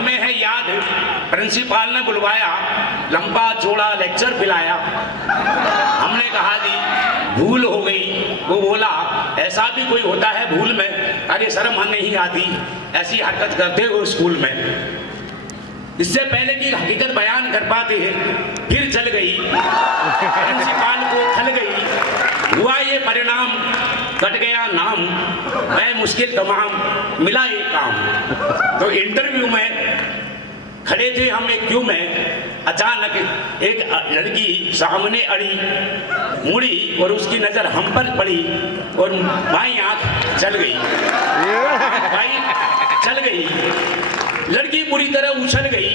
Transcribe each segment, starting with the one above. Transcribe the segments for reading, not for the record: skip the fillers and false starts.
हमें है याद, प्रिंसिपल ने बुलवाया, लंबा चौड़ा लेक्चर पिलाया। हमने कहा जी भूल हो गई। वो बोला ऐसा भी कोई होता है भूल में? अरे शर्म नहीं आती, ऐसी हरकत करते हो स्कूल में। इससे पहले की हकीकत बयान कर पाते हैं, फिर चल गई, प्रिंसिपल को खल गई। हुआ ये परिणाम, कट गया नाम, मैं मुश्किल तमाम, मिला ये काम। तो इंटरव्यू में खड़े थे हम एक क्यू में, अचानक एक लड़की सामने अड़ी, मुड़ी और उसकी नजर हम पर पड़ी और बाई आंख चल गई, बाई चल गई। लड़की बुरी तरह उछल गई।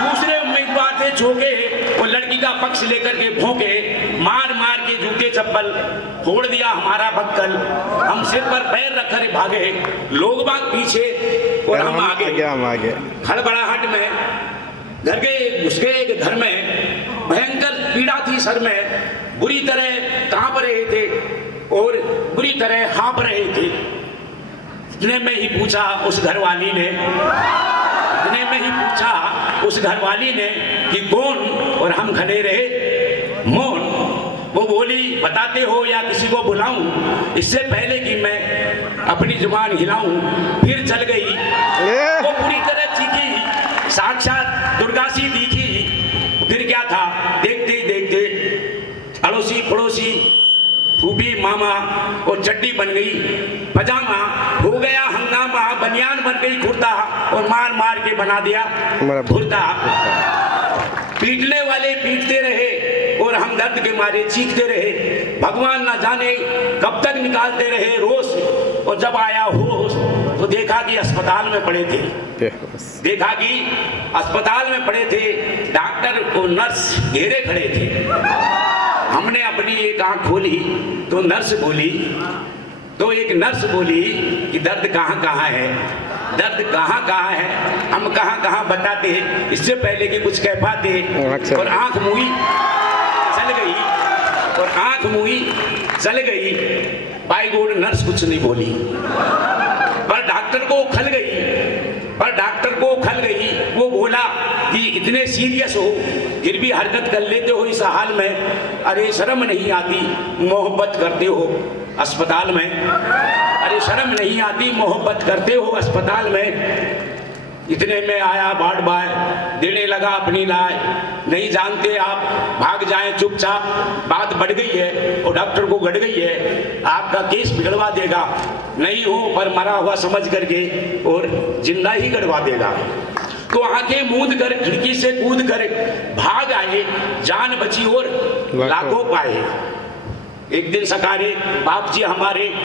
दूसरे उम्मीदवार थे झोंके, वो लड़की का पक्ष लेकर के भौंके, मार मार के जूते चप्पल फोड़ दिया हमारा बक्कल। हम सिर पर पैर रख कर भागे, लोग बाग पीछे और हम आगे। हड़बड़ाहट में घर के घुस गए एक घर में, भयंकर पीड़ा थी सर में, बुरी तरह कांप रहे थे और बुरी तरह हाँप रहे थे। इतने में ही पूछा उस घरवाली ने, इतने में ही पूछा उस घरवाली ने कि कौन, और हम खड़े रहे मौन। वो बोली बताते हो या किसी को बुलाऊं? इससे पहले कि मैं अपनी जुबान हिलाऊं, फिर चल गई। वो पूरी तरह चीखी, साक्षात दुर्गा सी दिखी। फिर क्या था, देखते ही देखते अड़ोसी पड़ोसी, फूफी मामा और चड्डी बन गई पजामा, हो गया हंगामा, बनियान बन गई कुर्ता और मार मार के बना दिया कुर्ता। पीटने वाले पीटते रहे और हम दर्द के मारे चीखते रहे। भगवान ना जाने कब तक निकालते रहे रोष। और जब आया होश तो देखा कि अस्पताल में पड़े थे, देखा कि अस्पताल में पड़े थे, डॉक्टर और नर्स घेरे खड़े थे। हमने अपनी एक आंख खोली तो नर्स बोली, तो एक नर्स बोली कि दर्द कहाँ कहाँ है, दर्द कहाँ कहाँ है, हम कहाँ कहाँ बताते हैं, इससे पहले कि कुछ कह पाते। और आंख मुई चल गई, और आंख मुई चल गई। बाय गॉड नर्स कुछ नहीं बोली, पर डॉक्टर को खल गई, पर डॉक्टर को खल गई। वो बोला कि इतने सीरियस हो फिर भी हरकत कर लेते हो इस हाल में, अरे शर्म नहीं आती, मोहब्बत करते हो अस्पताल में, अरे शर्म नहीं आती, मोहब्बत करते हो अस्पताल में। इतने में आया बाड़ बाय, देने लगा अपनी लाय। नहीं जानते आप, भाग जाएं चुपचाप, बात बढ़ गई है और डॉक्टर को गड़ गई है, आपका केस बिगड़वा देगा। नहीं हो पर मरा हुआ समझ करके और जिंदा ही गड़वा देगा। तो आंखें मूंद कर खिड़की से कूद कर भाग आए, जान बची और लाखों पाए। एक दिन सकारे बाप जी हमारे